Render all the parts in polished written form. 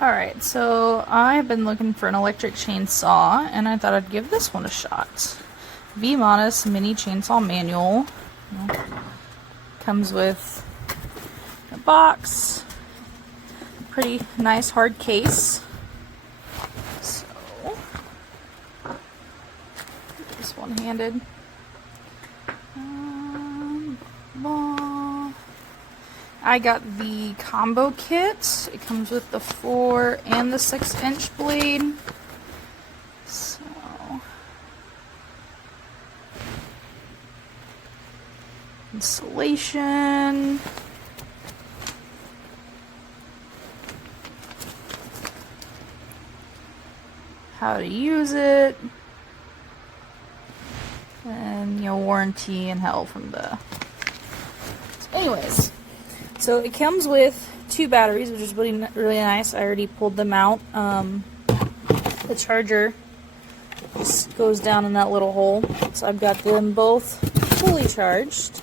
Alright, so I've been looking for an electric chainsaw, and I thought I'd give this one a shot. V-Modus Mini Chainsaw Manual. Comes with a box, pretty nice hard case. So, this one-handed. I got the combo kit. It comes with the 4 and the 6-inch blade. So, installation. How to use it. And, warranty and hell from the... Anyways. So it comes with 2 batteries, which is really nice. I already pulled them out. The charger just goes down in that little hole. So I've got them both fully charged.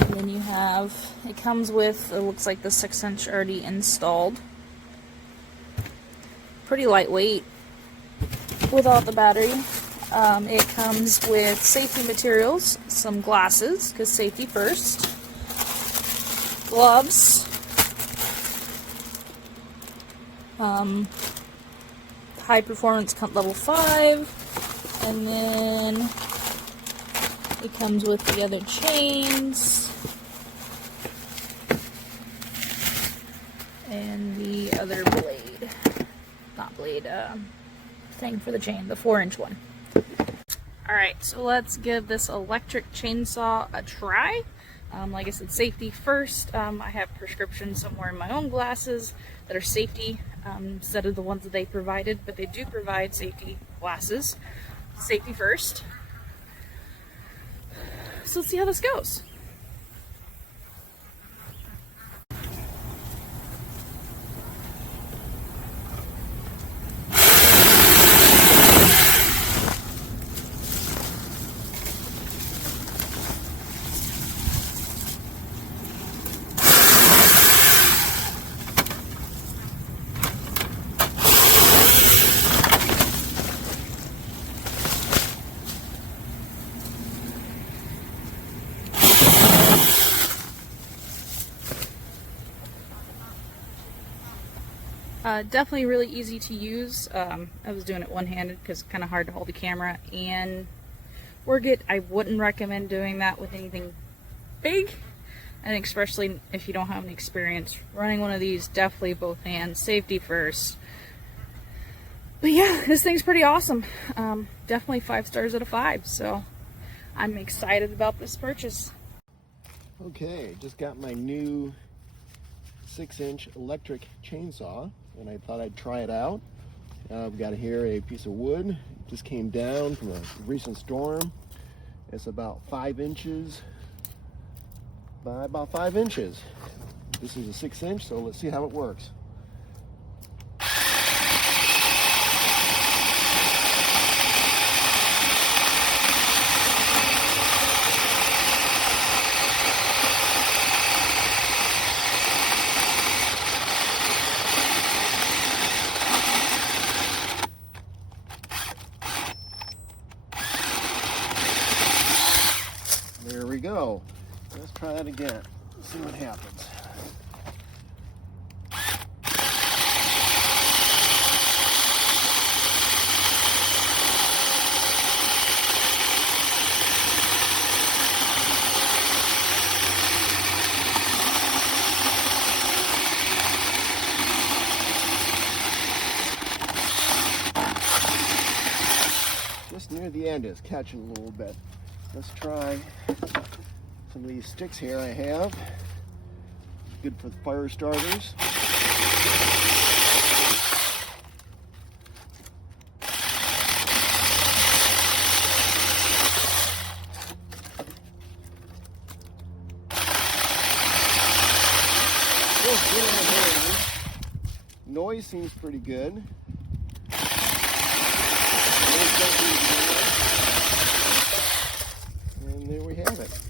And then you have, it comes with, it looks like the 6-inch already installed. Pretty lightweight without the battery. It comes with safety materials, some glasses, because safety first, gloves, high performance level 5, and then it comes with the other chains, and the other blade, not blade, thing for the chain, the 4-inch one. Alright, so let's give this electric chainsaw a try. Like I said, safety first. I have prescriptions somewhere in my own glasses that are safety instead of the ones that they provided, but they do provide safety glasses. Safety first. So let's see how this goes. Definitely really easy to use. I was doing it one-handed because it's kind of hard to hold the camera and work it. I wouldn't recommend doing that with anything big, and especially if you don't have any experience running one of these. Definitely both hands, safety first. But yeah, this thing's pretty awesome. Definitely 5 stars out of 5, so I'm excited about this purchase. Okay, just got my new 6-inch electric chainsaw, and I thought I'd try it out. I've got here a piece of wood. It just came down from a recent storm. It's about 5 inches by about 5 inches. This is a 6-inch, so let's see how it works. There we go. Let's try that again. Let's see what happens. Just near the end is catching a little bit. Let's try some of these sticks here I have. Good for fire starters. Noise seems pretty good. And there we have it.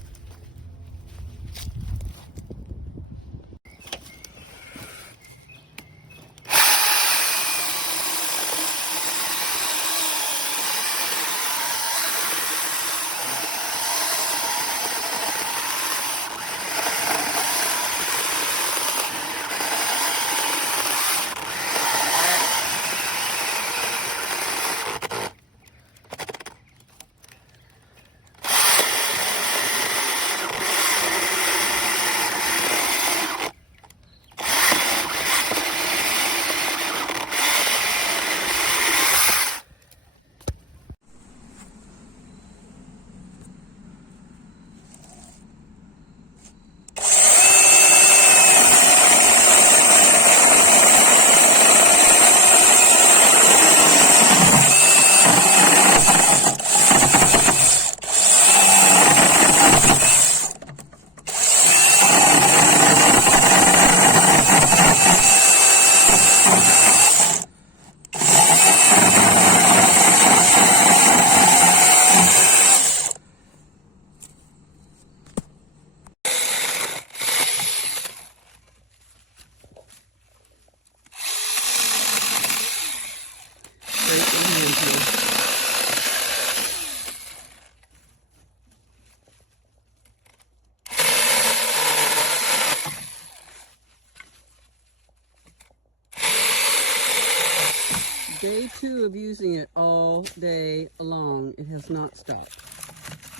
day 2 of using it all day long. It has not stopped.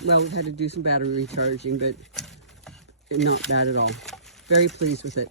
Well, we've had to do some battery recharging, but not bad at all. Very pleased with it.